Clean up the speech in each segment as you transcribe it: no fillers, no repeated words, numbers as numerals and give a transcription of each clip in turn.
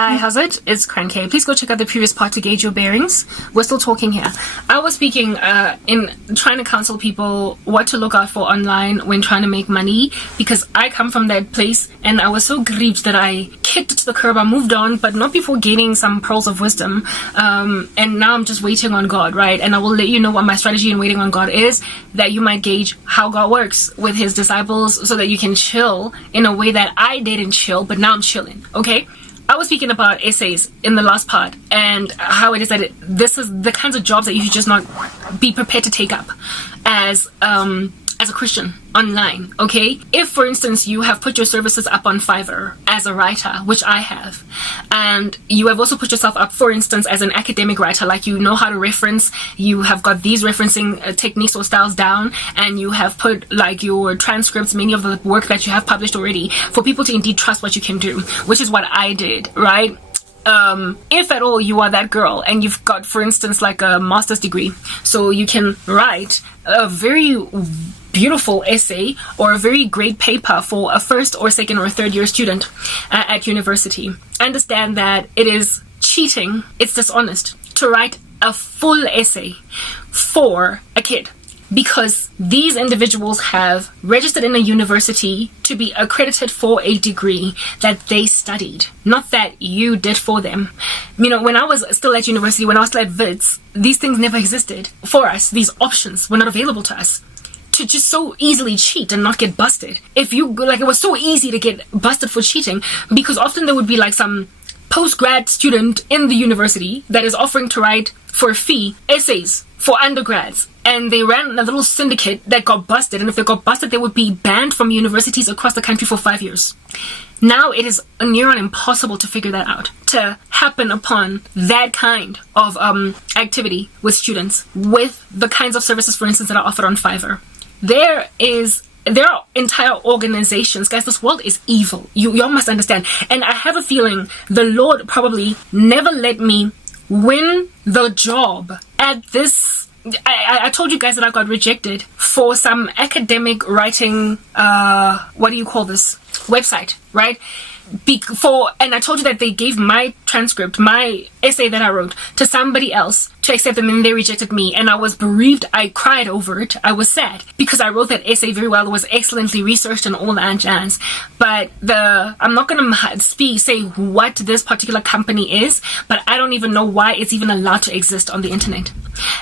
Hi, how's it? It's Cranky. Please go check out the previous part to gauge your bearings. We're still talking here. I was speaking in trying to counsel people what to look out for online when trying to make money, because I come from that place and I was so grieved that I kicked it to the curb. I moved on, but not before gaining some pearls of wisdom. And now I'm just waiting on God, right? And I will let you know what my strategy in waiting on God is, that you might gauge how God works with his disciples so that you can chill in a way that I didn't chill, but now I'm chilling, okay? I was speaking about essays in the last part and how it is that this is the kinds of jobs that you should just not be prepared to take up as a Christian online, okay? If, for instance, you have put your services up on Fiverr as a writer, which I have, and you have also put yourself up, for instance, as an academic writer, like you know how to reference, you have got these referencing techniques or styles down, and you have put like your transcripts, many of the work that you have published already, for people to indeed trust what you can do, which is what I did, right? If at all you are that girl and you've got, for instance, like a master's degree, so you can write a very beautiful essay or a very great paper for a first or second or third year student at university. Understand that it is cheating, it's dishonest to write a full essay for a kid, because these individuals have registered in a university to be accredited for a degree that they studied, not that you did for them. You know, when I was still at university, when I was still at Wits, these things never existed for us. These options were not available to us to just so easily cheat and not get busted. If you, like, it was so easy to get busted for cheating, because often there would be like some post-grad student in the university that is offering to write for a fee essays for undergrads, and they ran a little syndicate that got busted, and if they got busted they would be banned from universities across the country for 5 years. Now it is near on impossible to figure that out, to happen upon that kind of activity with students, with the kinds of services, for instance, that are offered on Fiverr. There are entire organizations, guys. This world is evil. Y'all must understand. And I have a feeling the Lord probably never let me win the job at this. I told you guys that I got rejected for some academic writing, what do you call this? Website, right? And I told you that they gave my transcript, my essay that I wrote, to somebody else to accept, and then they rejected me, and I was bereaved. I cried over it. I was sad because I wrote that essay very well. It was excellently researched and all that jazz. But I'm not gonna say what this particular company is, but I don't even know why it's even allowed to exist on the internet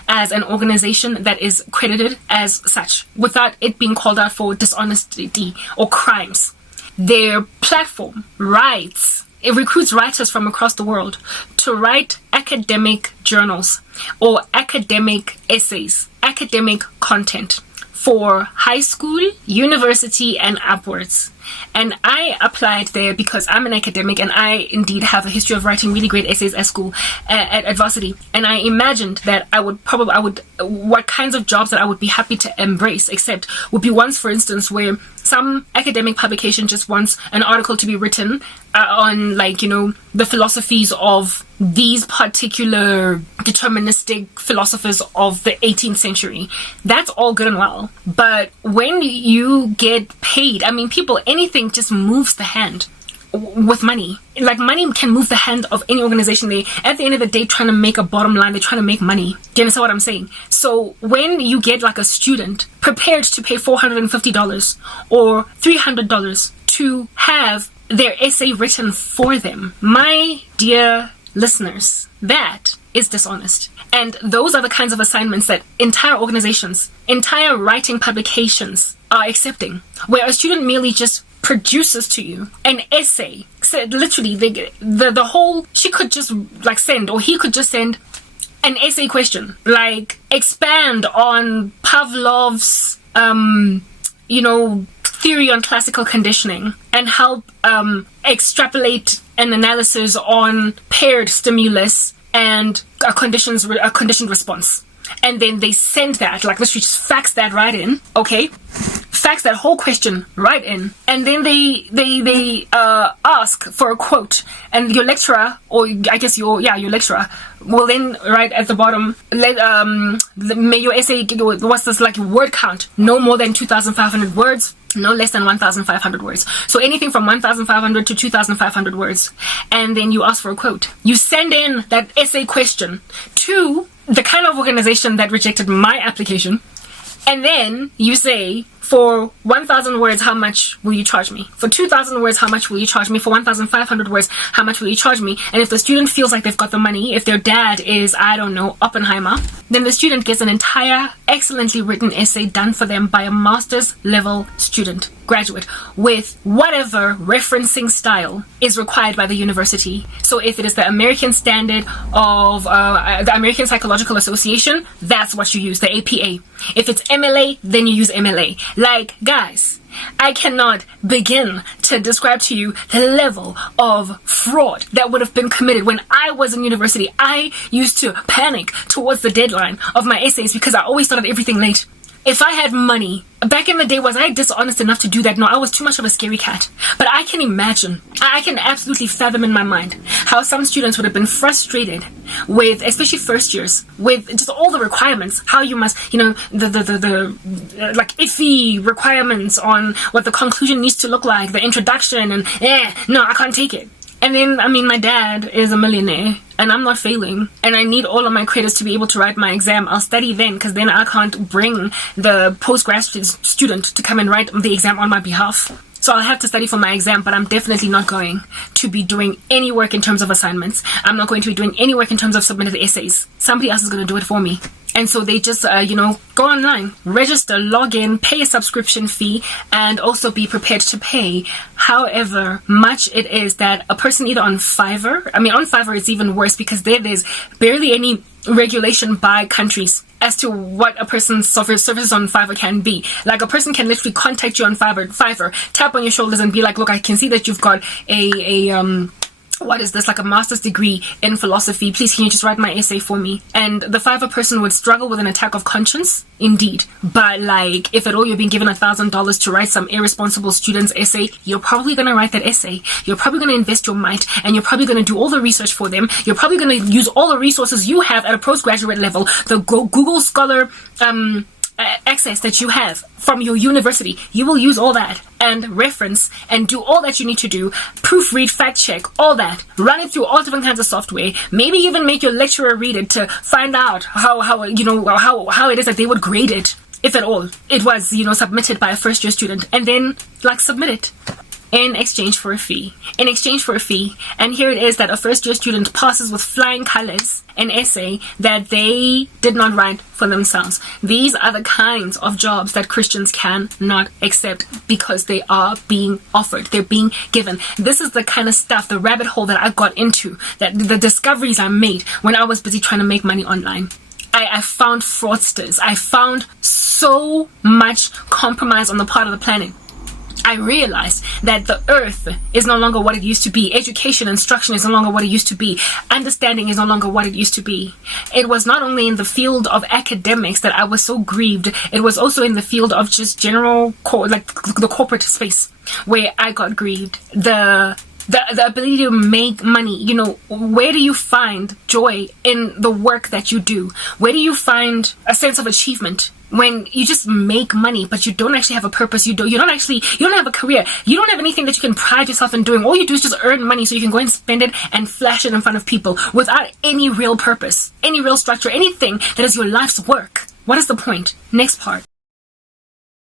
as an organization that is credited as such without it being called out for dishonesty or crimes. Their platform it recruits writers from across the world to write academic journals or academic essays, academic content for high school, university, and upwards. And I applied there because I'm an academic and I indeed have a history of writing really great essays at school, at varsity. And I imagined that what kinds of jobs that I would be happy to embrace, except would be ones, for instance, where some academic publication just wants an article to be written on, like, you know, the philosophies of these particular deterministic philosophers of the 18th century. That's all good and well. But when you get paid, I mean, anything just moves the hand with money. Like, money can move the hand of any organization. They, at the end of the day, trying to make a bottom line. They're trying to make money. Do you understand what I'm saying? So when you get like a student prepared to pay $450 or $300 to have their essay written for them, my dear listeners, that is dishonest. And those are the kinds of assignments that entire organizations, entire writing publications are accepting, where a student merely just produces to you an essay. So literally, the whole, she could just like send, or he could just send an essay question, like expand on Pavlov's, theory on classical conditioning and help extrapolate an analysis on paired stimulus and a conditioned response. And then they send that, like, literally just fax that right in, okay? Fax that whole question right in, and then they ask for a quote, and your lecturer, or I guess your lecturer, will then write at the bottom, may your essay, what's this, like, word count, no more than 2,500 words no less than 1,500 words. So anything from 1,500 to 2,500 words. And then you ask for a quote. You send in that essay question to the kind of organization that rejected my application. And then you say, for 1,000 words, how much will you charge me? For 2,000 words, how much will you charge me? For 1,500 words, how much will you charge me? And if the student feels like they've got the money, if their dad is, I don't know, Oppenheimer, then the student gets an entire excellently written essay done for them by a master's level student, graduate, with whatever referencing style is required by the university. So if it is the American Standard of the American Psychological Association, that's what you use, the APA. If it's MLA, then you use MLA. Like, guys, I cannot begin to describe to you the level of fraud that would have been committed when I was in university. I used to panic towards the deadline of my essays because I always started everything late. If I had money, back in the day, was I dishonest enough to do that? No, I was too much of a scary cat. But I can imagine, I can absolutely fathom in my mind how some students would have been frustrated with, especially first years, with just all the requirements, how you must, you know, the like iffy requirements on what the conclusion needs to look like, the introduction, and no, I can't take it. And then, I mean, my dad is a millionaire and I'm not failing and I need all of my credits to be able to write my exam. I'll study then because then I can't bring the postgraduate student to come and write the exam on my behalf. So I'll have to study for my exam, but I'm definitely not going to be doing any work in terms of assignments. I'm not going to be doing any work in terms of submitted essays. Somebody else is going to do it for me. And so they just, go online, register, log in, pay a subscription fee, and also be prepared to pay however much it is that a person either on Fiverr, on Fiverr it's even worse because there's barely any regulation by countries as to what a person's services on Fiverr can be. Like, a person can literally contact you on Fiverr, tap on your shoulders and be like, look, I can see that you've got what is this, like a master's degree in philosophy. Please, can you just write my essay for me? And the Fiverr person would struggle with an attack of conscience, indeed. But like, if at all you're being given $1,000 to write some irresponsible student's essay, you're probably going to write that essay. You're probably going to invest your might, and you're probably going to do all the research for them. You're probably going to use all the resources you have at a postgraduate level, the Google Scholar access that you have from your university. You will use all that and reference and do all that you need to do, proofread, fact check, all that, run it through all different kinds of software, maybe even make your lecturer read it to find out how it is that they would grade it, if at all it was submitted by a first year student, and then submit it in exchange for a fee. And here it is that a first year student passes with flying colors an essay that they did not write for themselves. These are the kinds of jobs that Christians cannot accept because they are being offered. They're being given. This is the kind of stuff, the rabbit hole that I got into, that the discoveries I made when I was busy trying to make money online. I found fraudsters. I found so much compromise on the part of the planet. I realized that the earth is no longer what it used to be. Education, instruction is no longer what it used to be. Understanding is no longer what it used to be. It was not only in the field of academics that I was so grieved, it was also in the field of just general, the corporate space where I got grieved. The ability to make money. Where do you find joy in the work that you do? Where do you find a sense of achievement when you just make money, but you don't actually have a purpose? You don't have a career. You don't have anything that you can pride yourself in doing. All you do is just earn money so you can go and spend it and flash it in front of people without any real purpose, any real structure, anything that is your life's work. What is the point? Next part.